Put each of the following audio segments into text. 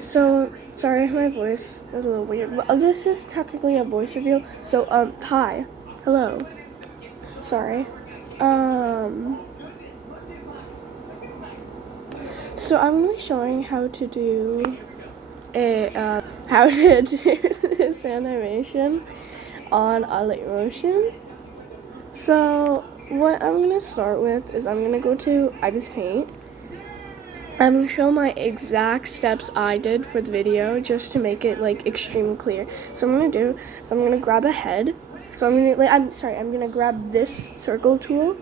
So, sorry, my voice is a little weird, but this is technically a voice reveal. So, hi, hello, sorry. So I'm gonna be showing how to do this animation on Alight Motion. So, what I'm gonna start with is I'm gonna go to Ibis Paint. I'm going to show my exact steps I did for the video just to make it like extremely clear. So I'm going to grab a head. So I'm going to grab this circle tool.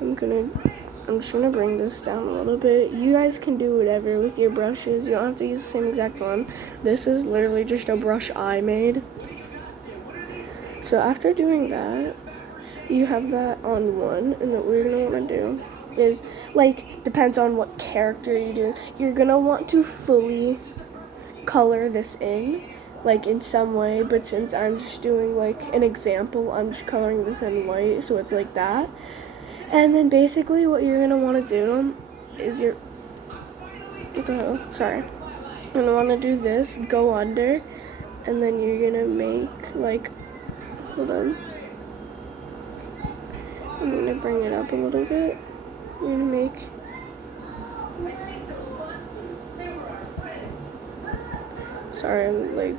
I'm just going to bring this down a little bit. You guys can do whatever with your brushes. You don't have to use the same exact one. This is literally just a brush I made. So after doing that, you have that on one, and what we're going to want to do is, like, depends on what character you do. You're gonna want to fully color this in, like, in some way, but since I'm just doing, like, an example, I'm just coloring this in white, so it's like that. And then basically what you're gonna want to do is you're gonna want to do this, go under, and then you're gonna make, like, hold on, I'm gonna bring it up a little bit. You're gonna make sorry, I'm like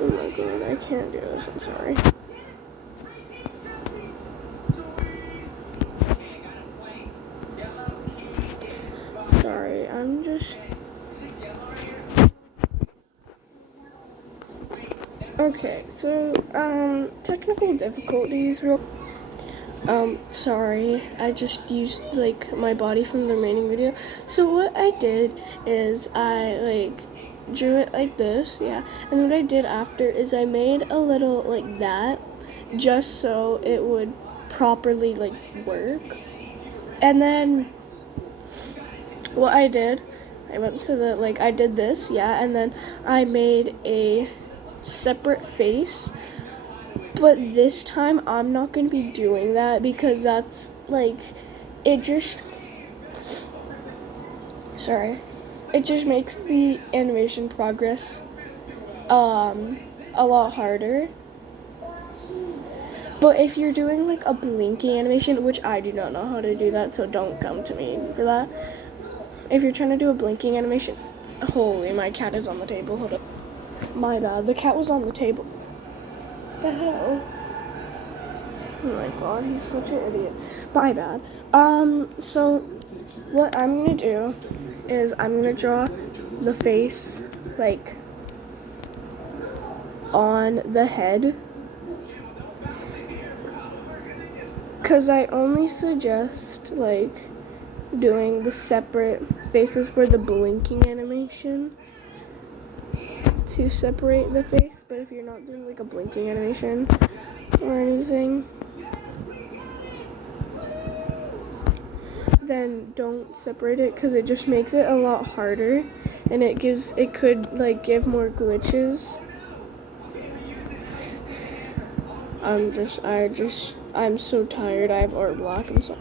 oh my god, I can't do this, I'm sorry. Sorry, I'm just okay, so technical difficulties sorry, I just used like my body from the remaining video. So what I did is I like drew it like this, yeah, and what I did after is I made a little like that just so it would properly like work. And then what I did, I went to the like I did this, yeah, and then I made a separate face. But this time, I'm not going to be doing that because that's, like, it just makes the animation progress, a lot harder. But if you're doing, like, a blinking animation, which I do not know how to do that, so don't come to me for that. If you're trying to do a blinking animation, holy, my cat is on the table, hold up. My bad, the cat was on the table. What the hell? Oh my god, he's such an idiot. My bad. So what I'm gonna do is I'm gonna draw the face, like, on the head. Cause I only suggest, like, doing the separate faces for the blinking animation to separate the face, but if you're not doing, like, a blinking animation or anything, then don't separate it because it just makes it a lot harder and it could like give more glitches. I'm so tired. I have art block. I'm sorry.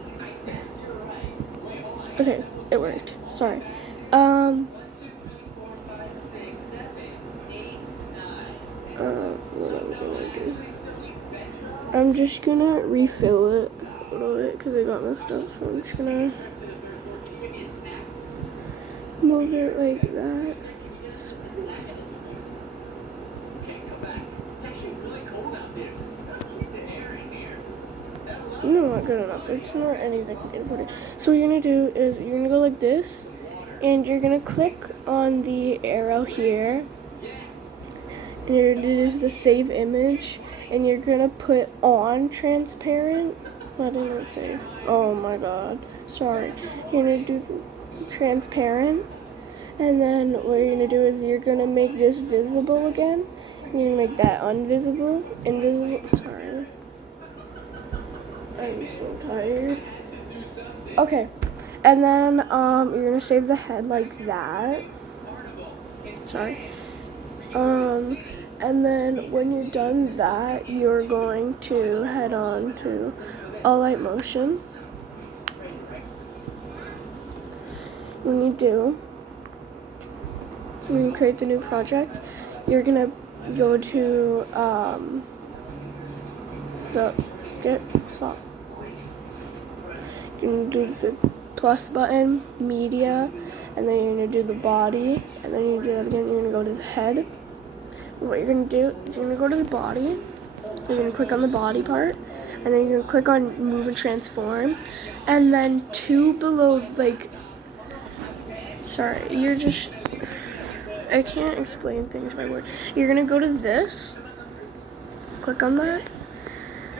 Okay, it worked. Sorry. What am I gonna do? I'm just gonna refill it a little bit because it got messed up, so I'm just gonna move it like that. No, not good enough. It's not anything important. So what you're gonna do is you're gonna go like this, and you're gonna click on the arrow here, and you're gonna do the save image, and you're gonna put on transparent. I didn't save. Oh my god. Sorry. You're gonna do transparent, and then what you're gonna do is you're gonna make this visible again. You're gonna make that invisible. Sorry. I'm so tired. Okay, and then you're gonna save the head like that. Sorry. And then when you're done that, you're going to head on to Alight Motion. When you create the new project, you're gonna go to stop. You're gonna do the plus button, media, and then you're gonna do the body, and then you do that again. You're gonna go to the head. What you're gonna do is you're gonna go to the body. You're gonna click on the body part, and then you're gonna click on move and transform, and then two below, like, sorry, I can't explain things by word. You're gonna go to this, click on that,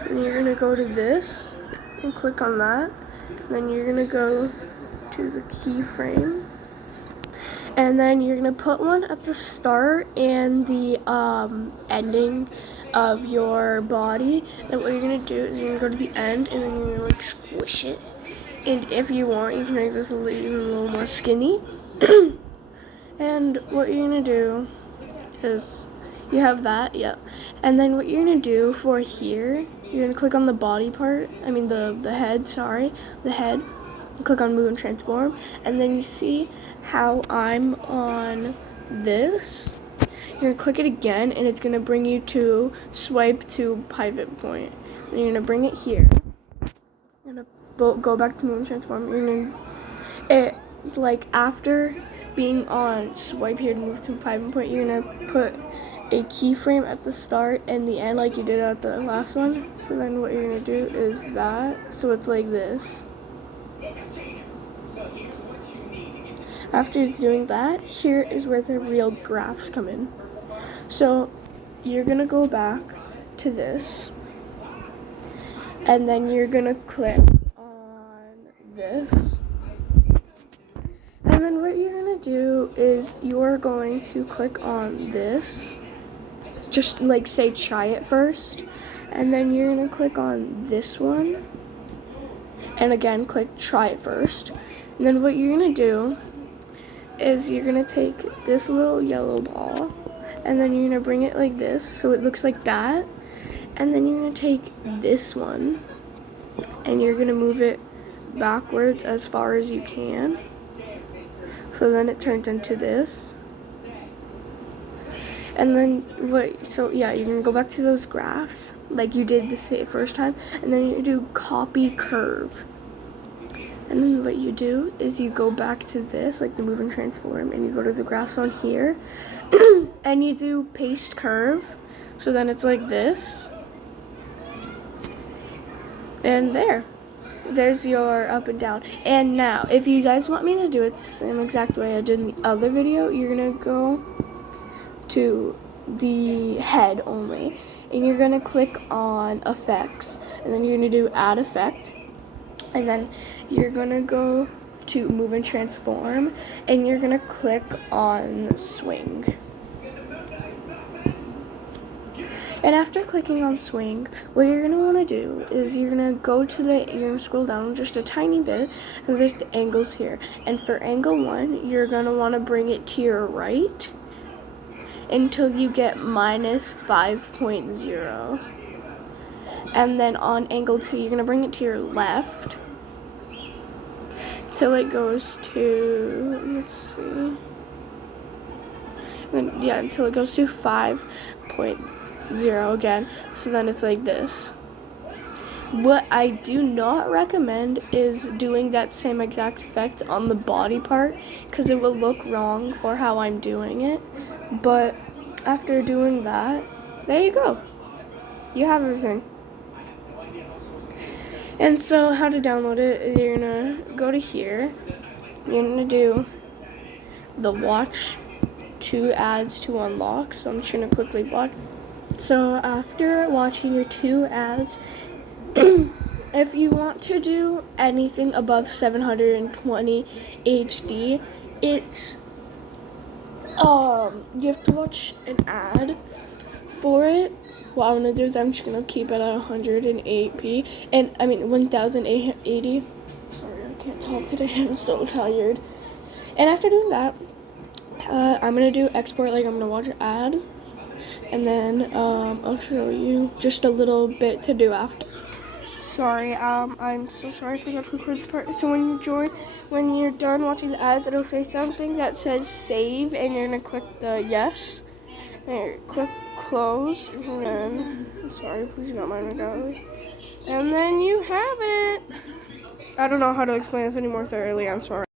and you're gonna go to this and click on that, and then you're gonna go to the keyframe, and then you're gonna put one at the start and the ending of your body. Then what you're gonna do is you're gonna go to the end, and then you're gonna like squish it. And if you want, you can make this even a little more skinny. And what you're gonna do is you have that, yep. And then what you're gonna do for here, you're gonna click on the body part. I mean the head. Sorry, the head. Click on move and transform, and then you see how I'm on this. You're gonna click it again, and it's gonna bring you to swipe to pivot point. And you're gonna bring it here. You're gonna go back to move and transform. You're gonna like after being on swipe here to move to pivot point, you're gonna put a keyframe at the start and the end like you did at the last one. So then what you're gonna do is that, so it's like this. After it's doing that, here is where the real graphs come in. So you're gonna go back to this, and then you're gonna click on this. And then what you're gonna do is you're going to click on this, just like say try it first, and then you're gonna click on this one, and again click try it first. And then what you're gonna do is you're gonna take this little yellow ball, and then you're gonna bring it like this so it looks like that, and then you're gonna take this one and you're gonna move it backwards as far as you can, so then it turns into this. And then you're gonna go back to those graphs like you did the first time, and then you do copy curve. And then what you do is you go back to this, like the move and transform, and you go to the graphs on here, and you do paste curve, so then it's like this. And there's your up and down. And now, if you guys want me to do it the same exact way I did in the other video, you're gonna go to the head only, and you're gonna click on effects, and then you're gonna do add effect, and then you're gonna go to move and transform, and you're gonna click on swing. And after clicking on swing, what you're gonna wanna do is you're gonna scroll down just a tiny bit, and there's the angles here. And for angle 1, you're gonna wanna bring it to your right until you get minus 5.0. And then on angle 2, you're gonna bring it to your left till it goes to, until it goes to 5.0 again. So then it's like this. What I do not recommend is doing that same exact effect on the body part, because it will look wrong for how I'm doing it. But after doing that, there you go. You have everything. And so how to download it, you're gonna go to here, you're gonna do the watch 2 ads to unlock. So I'm just gonna quickly watch. So after watching your 2 ads, if you want to do anything above 720 HD, it's you have to watch an ad for it. What I'm gonna do is I'm just gonna keep it at 108p, and 1080. Sorry, I can't talk today. I'm so tired. And after doing that, I'm gonna do export. Like I'm gonna watch an ad, and then I'll show you just a little bit to do after. Sorry, I'm so sorry I forgot to record this part. So when you're done watching the ads, it'll say something that says save, and you're gonna click the yes, and you're click close, and then, sorry, please do not mind my gallery. And then you have it. I don't know how to explain this any more thoroughly, I'm sorry.